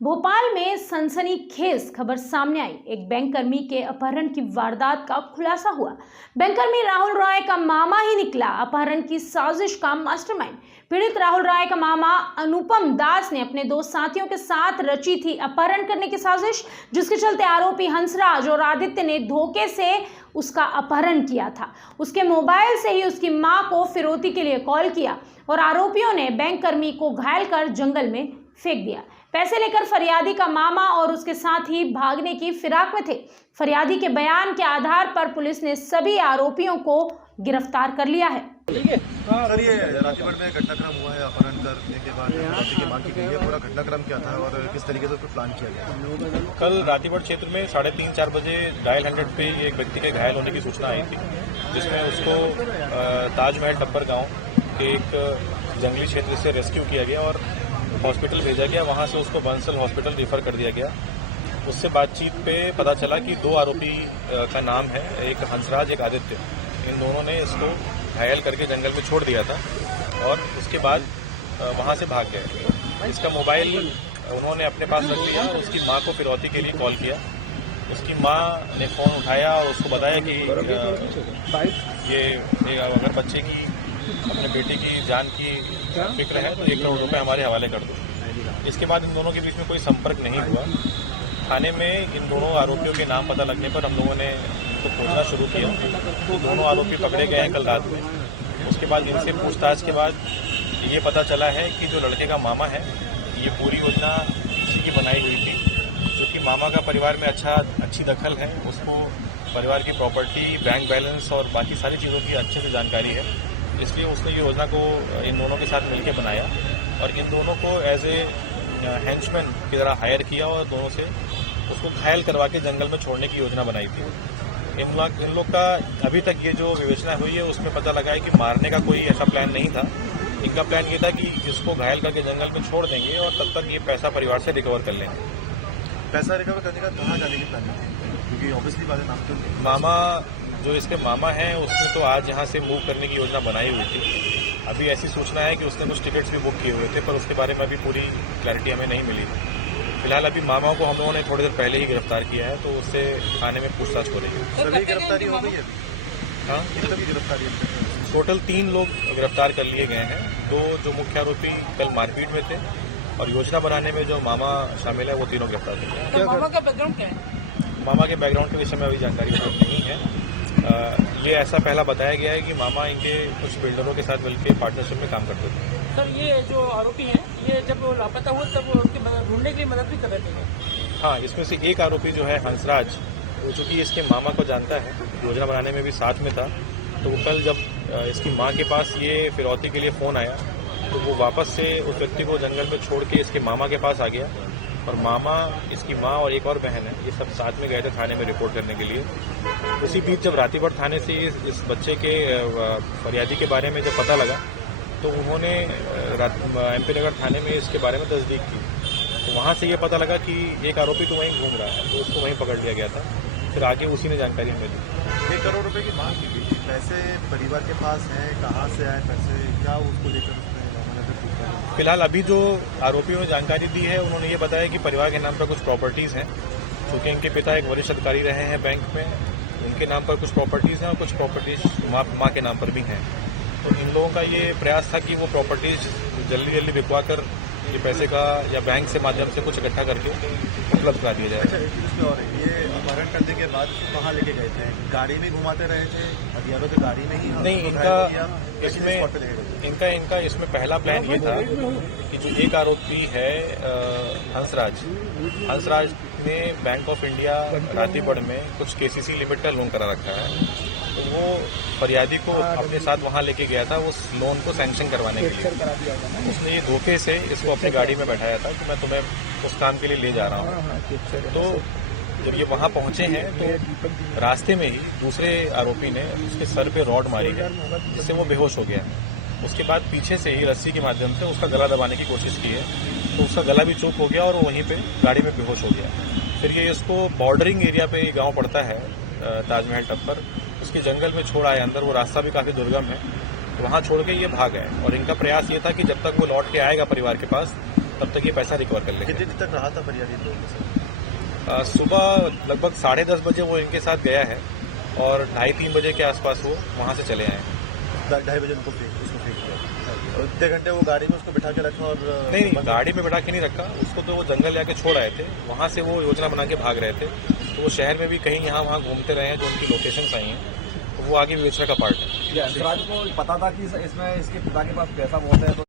भोपाल में सनसनीखेज खबर सामने आई। एक बैंककर्मी के अपहरण की वारदात का खुलासा हुआ। बैंककर्मी राहुल राय का मामा ही निकला अपहरण की साजिश का मास्टरमाइंड। पीड़ित राहुल राय का मामा अनुपम दास ने अपने दो साथियों के साथ रची थी अपहरण करने की साजिश, जिसके चलते आरोपी हंसराज और आदित्य ने धोखे से उसका अपहरण किया था। उसके मोबाइल से ही उसकी मां को फिरौती के लिए कॉल किया और आरोपियों ने बैंककर्मी को घायल कर जंगल में फेंक दिया। पैसे लेकर फरियादी का मामा और उसके साथी भागने की फिराक में थे। फरियादी के बयान के आधार पर पुलिस ने सभी आरोपियों को गिरफ्तार कर लिया है। सर, ये रातीगढ़ में घटनाक्रम हुआ है, अपहरण करने के बाद फिरौती की मांग की गई है। पूरा घटनाक्रम क्या था और किस तरीके से उसको प्लान किया गया? कल रातीगढ़ क्षेत्र में 3:30-4 बजे डायल 100 पे एक व्यक्ति के घायल होने की सूचना आई थी, जिसमें उसको ताजमहल टप्पर गांव के एक जंगली क्षेत्र से रेस्क्यू किया गया और हॉस्पिटल भेजा गया। वहां से उसको बंसल हॉस्पिटल रेफर कर दिया गया। उससे बातचीत पे पता चला कि दो आरोपी का नाम है, एक हंसराज, एक आदित्य। इन दोनों ने इसको घायल करके जंगल में छोड़ दिया था और उसके बाद वहां से भाग गए। इसका मोबाइल उन्होंने अपने पास रख लिया और उसकी मां को फिरौती के लिए कॉल किया। उसकी मां ने फोन उठाया और उसको बताया कि ये अगर बच्चे की, अपने बेटे की जान की फिक्र है तो 1 करोड़ रुपए हमारे हवाले कर दो। इसके बाद इन दोनों के बीच में कोई संपर्क नहीं हुआ। थाने में इन दोनों आरोपियों के नाम पता लगने पर हम लोगों ने तो खोजना शुरू किया। तो दोनों आरोपी पकड़े गए हैं कल रात में। उसके बाद इनसे पूछताछ के बाद ये पता चला है कि जो लड़के का मामा है, ये पूरी योजना इसी की बनाई हुई थी, क्योंकि मामा का परिवार में अच्छी दखल है। उसको परिवार की प्रॉपर्टी, बैंक बैलेंस और बाकी सारी चीज़ों की अच्छे से जानकारी है। इसलिए उसने ये योजना को इन दोनों के साथ मिलकर बनाया और इन दोनों को एज ए हेंचमैन की तरह हायर किया और दोनों से उसको घायल करवा के जंगल में छोड़ने की योजना बनाई थी। इन लोग का अभी तक ये जो विवेचना हुई है उसमें पता लगा है कि मारने का कोई ऐसा प्लान नहीं था। इनका प्लान ये था कि इसको घायल करके जंगल में छोड़ देंगे और तब तक ये पैसा परिवार से रिकवर कर लेंगे। पैसा रिकवर करने का कहाँ जाने की प्लान है? क्योंकि ऑब्वियसली बात है, नाम तो मामा, जो इसके मामा हैं, उसने तो आज यहाँ से मूव करने की योजना बनाई हुई थी। अभी ऐसी सूचना है कि उसने कुछ टिकट्स भी बुक किए हुए थे, पर उसके बारे में अभी पूरी क्लैरिटी हमें नहीं मिली। फिलहाल अभी मामा को हम लोगों ने थोड़ी देर पहले ही गिरफ्तार किया है, तो उससे थाने में पूछताछ हो रही है। सभी गिरफ्तारी हो गई है? हाँ, कितनी गिरफ्तारी है? टोटल 3 लोग गिरफ्तार कर लिए गए हैं। 2 जो मुख्य आरोपी कल मारपीट में थे और योजना बनाने में जो मामा शामिल है, वो तीनों गिरफ्तार कर लिए। तो मामा का बैकग्राउंड क्या है? मामा के बैकग्राउंड के विषय में अभी जानकारी उपलब्ध नहीं है। ये ऐसा पहला बताया गया है कि मामा इनके कुछ बिल्डरों के साथ मिलकर पार्टनरशिप में काम करते थे। सर, ये जो आरोपी हैं, ये जब लापता हुए तब उनकी ढूंढने के लिए मदद भी कर रहे थे? हाँ, इसमें से एक आरोपी जो है हंसराज, वो चूंकि इसके मामा को जानता है, योजना बनाने में भी साथ में था, तो वो कल जब इसकी माँ के पास ये फिरौती के लिए फ़ोन आया तो वो वापस से उस व्यक्ति को जंगल में छोड़ के इसके मामा के पास आ गया और मामा, इसकी माँ और एक और बहन है, ये सब साथ में गए थे थाने में रिपोर्ट करने के लिए। उसी बीच जब रातीगढ़ थाने से इस बच्चे के फरियादी के बारे में जब पता लगा तो उन्होंने MP नगर थाने में इसके बारे में तस्दीक की। तो वहाँ से ये पता लगा कि एक आरोपी तो वहीं घूम रहा है, तो उसको वहीं पकड़ लिया गया था। फिर आगे उसी ने जानकारी हमें दी। 1 करोड़ रुपए की मांग की गई। पैसे परिवार के पास हैं, कहाँ से आए पैसे, क्या उसको लेकर फिलहाल अभी जो आरोपियों ने जानकारी दी है, उन्होंने ये बताया कि परिवार के नाम पर कुछ प्रॉपर्टीज़ हैं, क्योंकि इनके पिता एक वरिष्ठ अधिकारी रहे हैं बैंक में, उनके नाम पर कुछ प्रॉपर्टीज़ हैं और कुछ प्रॉपर्टीज़ माँ के नाम पर भी हैं। तो इन लोगों का ये प्रयास था कि वो प्रॉपर्टीज़ जल्दी बिकवा कर ये पैसे का या बैंक से माध्यम से कुछ इकट्ठा करके उपलब्ध करा दिया जाए। अच्छा, एक चीज़ और है, ये अपहरण करने के बाद कहाँ लेके गए थे? गाड़ी में घुमाते रहे थे हथियारों से? गाड़ी में ही नहीं, इनका इसमें पहला प्लान ये था कि जो एक आरोपी है हंसराज ने बैंक ऑफ इंडिया रातीगढ़ में कुछ KCC लिमिट का लोन करा रखा है, तो वो फरियादी को अपने साथ वहां लेके गया था उस लोन को सैंक्शन करवाने के लिए। उसने ये धोखे से इसको अपनी गाड़ी में बैठाया था कि मैं तुम्हें उस काम के लिए ले जा रहा हूँ। तो जब ये वहां पहुंचे हैं तो रास्ते में ही दूसरे आरोपी ने उसके सर पे रॉड मारी है, जिससे वो बेहोश हो गया। उसके बाद पीछे से ही रस्सी के माध्यम से उसका गला दबाने की कोशिश की है, तो उसका गला भी चोक हो गया और वहीं पे गाड़ी में बेहोश हो गया। फिर ये इसको बॉर्डरिंग एरिया पे गांव पड़ता है ताजमहल टप्पर, उसके जंगल में छोड़ आए अंदर। वो रास्ता भी काफ़ी दुर्गम है, तो वहाँ छोड़ के ये भाग गए और इनका प्रयास ये था कि जब तक वो लौट के आएगा परिवार के पास, तब तक ये पैसा रिकवर कर लेंगे। कितने दिन तक रहा था फरियादी इन लोगों से? सुबह लगभग 10:30 बजे वो इनके साथ गया है और 2:30-3 बजे के आसपास वो वहाँ से चले आए। 2:30 बजे उसको फेंक दिया और इतने घंटे वो गाड़ी में उसको बिठा के रखा? और नहीं, गाड़ी में बिठा के नहीं रखा उसको, तो वो जंगल जाके छोड़ आए थे, वहाँ से वो योजना बना के भाग रहे थे। तो वो शहर में भी कहीं यहाँ वहाँ घूमते रहे हैं, जो उनकी लोकेशंस आई हैं, तो वो आगे विवेचना का पार्ट है। अंतराज को पता था कि इसमें इसके पिता के पास पैसा बहुत है तो